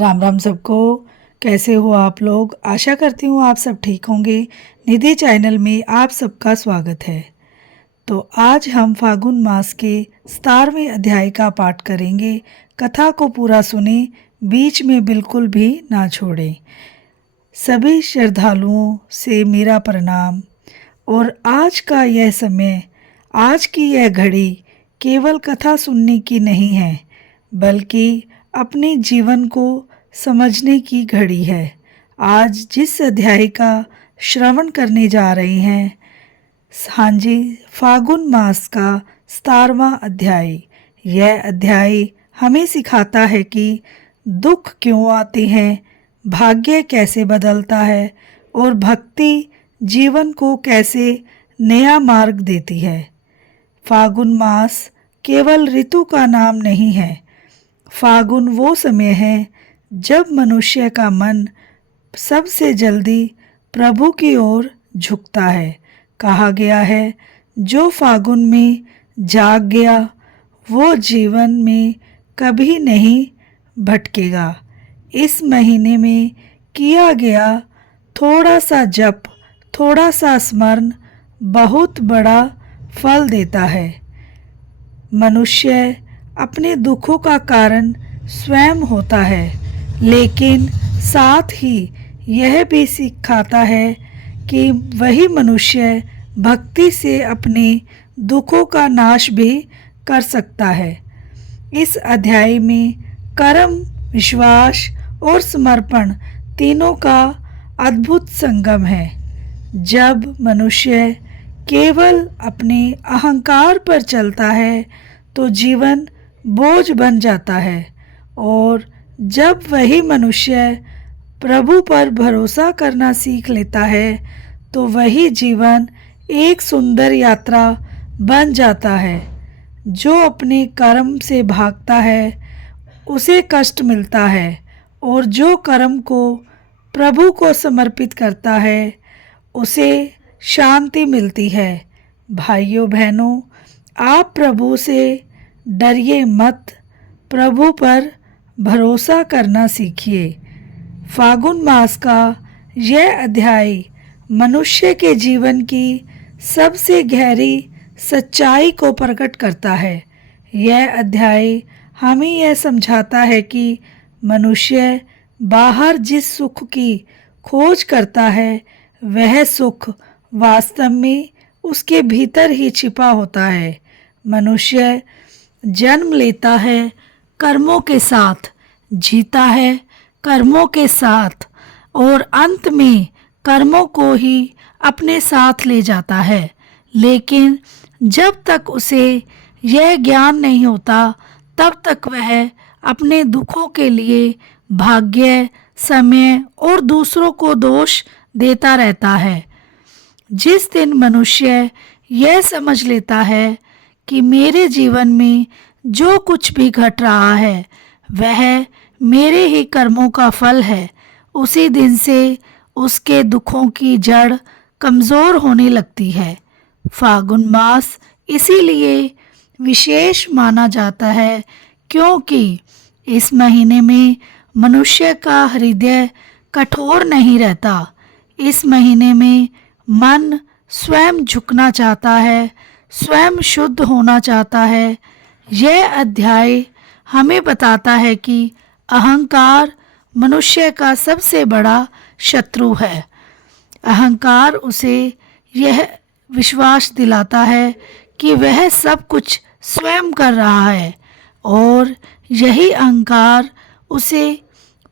राम राम सबको। कैसे हो आप लोग? आशा करती हूँ आप सब ठीक होंगे। निधि चैनल में आप सबका स्वागत है। तो आज हम फागुन मास के 17वें अध्याय का पाठ करेंगे। कथा को पूरा सुने, बीच में बिल्कुल भी ना छोड़ें। सभी श्रद्धालुओं से मेरा प्रणाम। और आज का यह समय, आज की यह घड़ी केवल कथा सुनने की नहीं है, बल्कि अपने जीवन को समझने की घड़ी है। आज जिस अध्याय का श्रवण करने जा रहे हैं, हाँ जी, फागुन मास का 17वां अध्याय। यह अध्याय हमें सिखाता है कि दुख क्यों आते हैं, भाग्य कैसे बदलता है और भक्ति जीवन को कैसे नया मार्ग देती है। फागुन मास केवल ऋतु का नाम नहीं है। फागुन वो समय है जब मनुष्य का मन सबसे जल्दी प्रभु की ओर झुकता है। कहा गया है, जो फागुन में जाग गया वो जीवन में कभी नहीं भटकेगा। इस महीने में किया गया थोड़ा सा जप, थोड़ा सा स्मरण बहुत बड़ा फल देता है। मनुष्य अपने दुखों का कारण स्वयं होता है, लेकिन साथ ही यह भी सिखाता है कि वही मनुष्य भक्ति से अपने दुखों का नाश भी कर सकता है। इस अध्याय में कर्म, विश्वास और समर्पण तीनों का अद्भुत संगम है। जब मनुष्य केवल अपने अहंकार पर चलता है तो जीवन बोझ बन जाता है, और जब वही मनुष्य प्रभु पर भरोसा करना सीख लेता है तो वही जीवन एक सुंदर यात्रा बन जाता है। जो अपने कर्म से भागता है उसे कष्ट मिलता है, और जो कर्म को प्रभु को समर्पित करता है उसे शांति मिलती है। भाइयों बहनों, आप प्रभु से डरिए मत, प्रभु पर भरोसा करना सीखिए। फागुन मास का यह अध्याय मनुष्य के जीवन की सबसे गहरी सच्चाई को प्रकट करता है। यह अध्याय हमें यह समझाता है कि मनुष्य बाहर जिस सुख की खोज करता है, वह सुख वास्तव में उसके भीतर ही छिपा होता है। मनुष्य जन्म लेता है कर्मों के साथ, जीता है कर्मों के साथ, और अंत में कर्मों को ही अपने साथ ले जाता है। लेकिन जब तक उसे यह ज्ञान नहीं होता, तब तक वह अपने दुखों के लिए भाग्य, समय और दूसरों को दोष देता रहता है। जिस दिन मनुष्य यह समझ लेता है कि मेरे जीवन में जो कुछ भी घट रहा है वह मेरे ही कर्मों का फल है, उसी दिन से उसके दुखों की जड़ कमज़ोर होने लगती है। फागुन मास इसीलिए विशेष माना जाता है क्योंकि इस महीने में मनुष्य का हृदय कठोर नहीं रहता। इस महीने में मन स्वयं झुकना चाहता है, स्वयं शुद्ध होना चाहता है। यह अध्याय हमें बताता है कि अहंकार मनुष्य का सबसे बड़ा शत्रु है। अहंकार उसे यह विश्वास दिलाता है कि वह सब कुछ स्वयं कर रहा है, और यही अहंकार उसे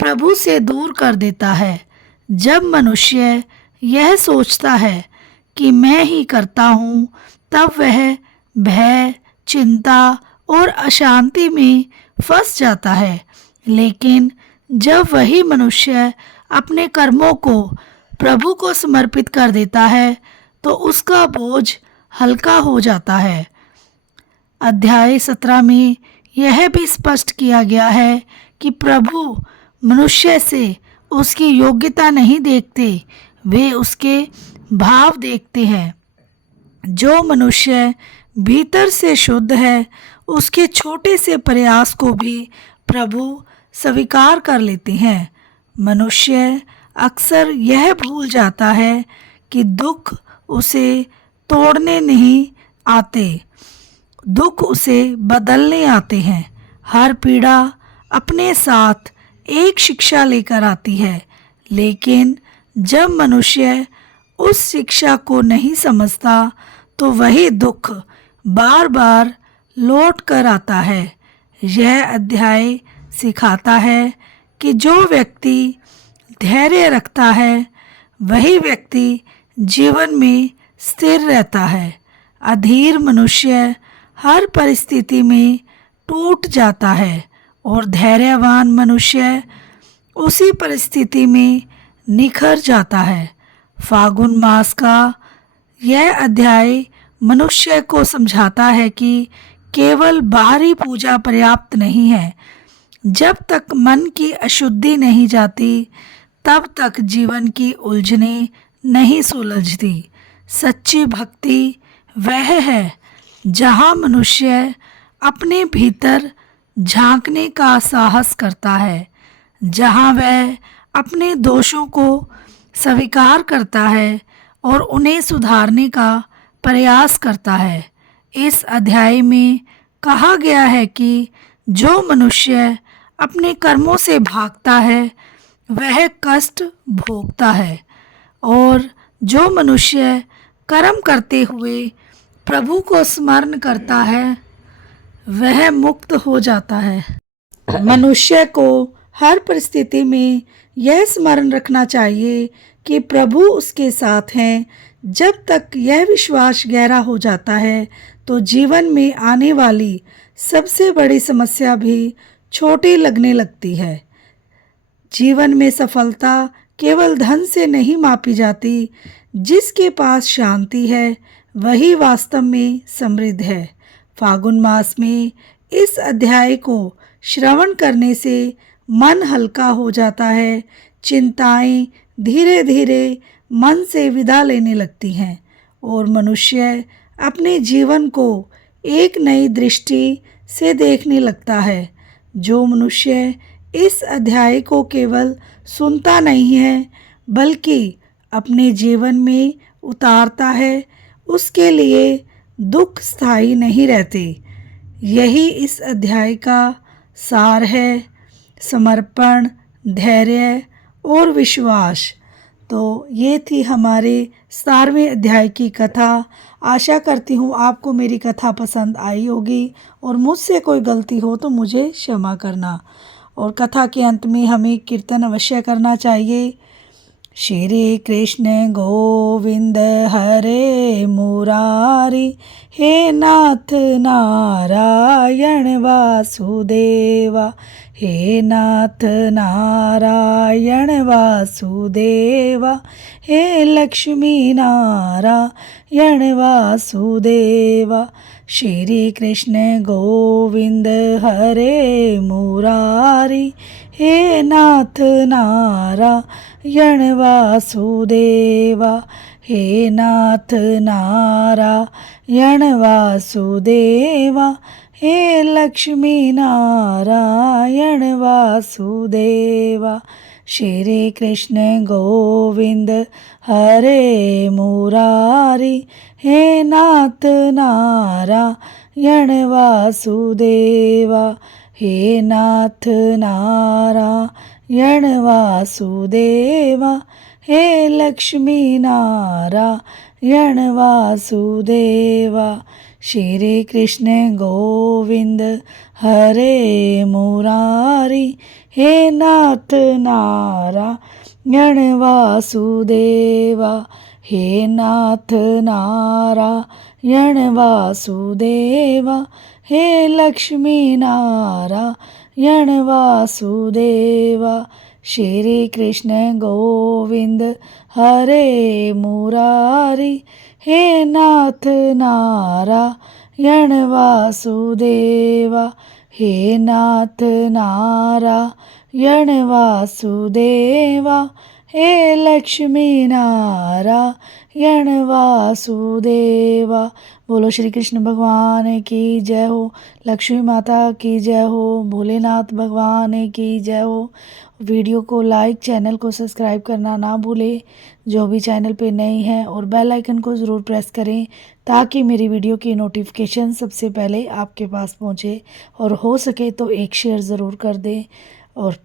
प्रभु से दूर कर देता है। जब मनुष्य यह सोचता है कि मैं ही करता हूँ, तब वह भय, चिंता और अशांति में फंस जाता है। लेकिन जब वही मनुष्य अपने कर्मों को प्रभु को समर्पित कर देता है तो उसका बोझ हल्का हो जाता है। अध्याय 17 में यह भी स्पष्ट किया गया है कि प्रभु मनुष्य से उसकी योग्यता नहीं देखते, वे उसके भाव देखते हैं। जो मनुष्य भीतर से शुद्ध है, उसके छोटे से प्रयास को भी प्रभु स्वीकार कर लेते हैं। मनुष्य अक्सर यह भूल जाता है कि दुख उसे तोड़ने नहीं आते, दुख उसे बदलने आते हैं। हर पीड़ा अपने साथ एक शिक्षा लेकर आती है, लेकिन जब मनुष्य उस शिक्षा को नहीं समझता तो वही दुख बार बार लौट कर आता है। यह अध्याय सिखाता है कि जो व्यक्ति धैर्य रखता है वही व्यक्ति जीवन में स्थिर रहता है। अधीर मनुष्य हर परिस्थिति में टूट जाता है और धैर्यवान मनुष्य उसी परिस्थिति में निखर जाता है। फागुन मास का यह अध्याय मनुष्य को समझाता है कि केवल बाहरी पूजा पर्याप्त नहीं है। जब तक मन की अशुद्धि नहीं जाती तब तक जीवन की उलझनें नहीं सुलझती। सच्ची भक्ति वह है जहाँ मनुष्य अपने भीतर झांकने का साहस करता है, जहाँ वह अपने दोषों को स्वीकार करता है और उन्हें सुधारने का प्रयास करता है। इस अध्याय में कहा गया है कि जो मनुष्य अपने कर्मों से भागता है वह कष्ट भोगता है और जो मनुष्य कर्म करते हुए प्रभु को स्मरण करता है वह मुक्त हो जाता है। मनुष्य को हर परिस्थिति में यह स्मरण रखना चाहिए कि प्रभु उसके साथ हैं। जब तक यह विश्वास गहरा हो जाता है तो जीवन में आने वाली सबसे बड़ी समस्या भी छोटी लगने लगती है। जीवन में सफलता केवल धन से नहीं मापी जाती। जिसके पास शांति है वही वास्तव में समृद्ध है। फागुन मास में इस अध्याय को श्रवण करने से मन हल्का हो जाता है। चिंताएं धीरे धीरे मन से विदा लेने लगती हैं और मनुष्य अपने जीवन को एक नई दृष्टि से देखने लगता है। जो मनुष्य इस अध्याय को केवल सुनता नहीं है बल्कि अपने जीवन में उतारता है, उसके लिए दुख स्थायी नहीं रहते। यही इस अध्याय का सार है, समर्पण, धैर्य और विश्वास। तो ये थी हमारे 17वें अध्याय की कथा। आशा करती हूँ आपको मेरी कथा पसंद आई होगी और मुझसे कोई गलती हो तो मुझे क्षमा करना। और कथा के अंत में हमें कीर्तन अवश्य करना चाहिए। श्री कृष्ण गोविंद हरे मुरारी, हे नाथ नारायण वासुदेवा, हे नाथ नारायण वासुदेवा, हे लक्ष्मी नारायण वासुदेवा। श्री कृष्ण गोविंद हरे मुरारी, हे नाथ नारायण वासुदेवा, हे नाथ नारायण वासुदेवा, हे लक्ष्मी नारायण वासुदेवा। श्री कृष्ण गोविंद हरे मुरारी, हे नाथ नारायण वासुदेवा, हे नाथ नारायण वासुदेवा, हे लक्ष्मी नारायण वासुदेवा। श्री कृष्ण गोविंद हरे मुरारी, हे नाथ नारायण वासुदेवा, हे नाथ नारायण वासुदेवा, हे लक्ष्मी नारायण वासुदेवा। श्री कृष्ण गोविंद हरे मुरारी, हे नाथ नारायण वासुदेवा, हे नाथ नारायण वासुदेवा, हे लक्ष्मी नारायण वासुदेवा। बोलो श्री कृष्ण भगवान की जय हो, लक्ष्मी माता की जय हो, भोलेनाथ भगवान की जय हो। वीडियो को लाइक, चैनल को सब्सक्राइब करना ना भूलें जो भी चैनल पे नए हैं, और बेल आइकन को ज़रूर प्रेस करें ताकि मेरी वीडियो की नोटिफिकेशन सबसे पहले आपके पास पहुंचे। और हो सके तो एक शेयर ज़रूर कर दें। और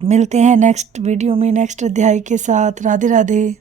मिलते हैं नेक्स्ट वीडियो में नेक्स्ट अध्याय के साथ। राधे राधे।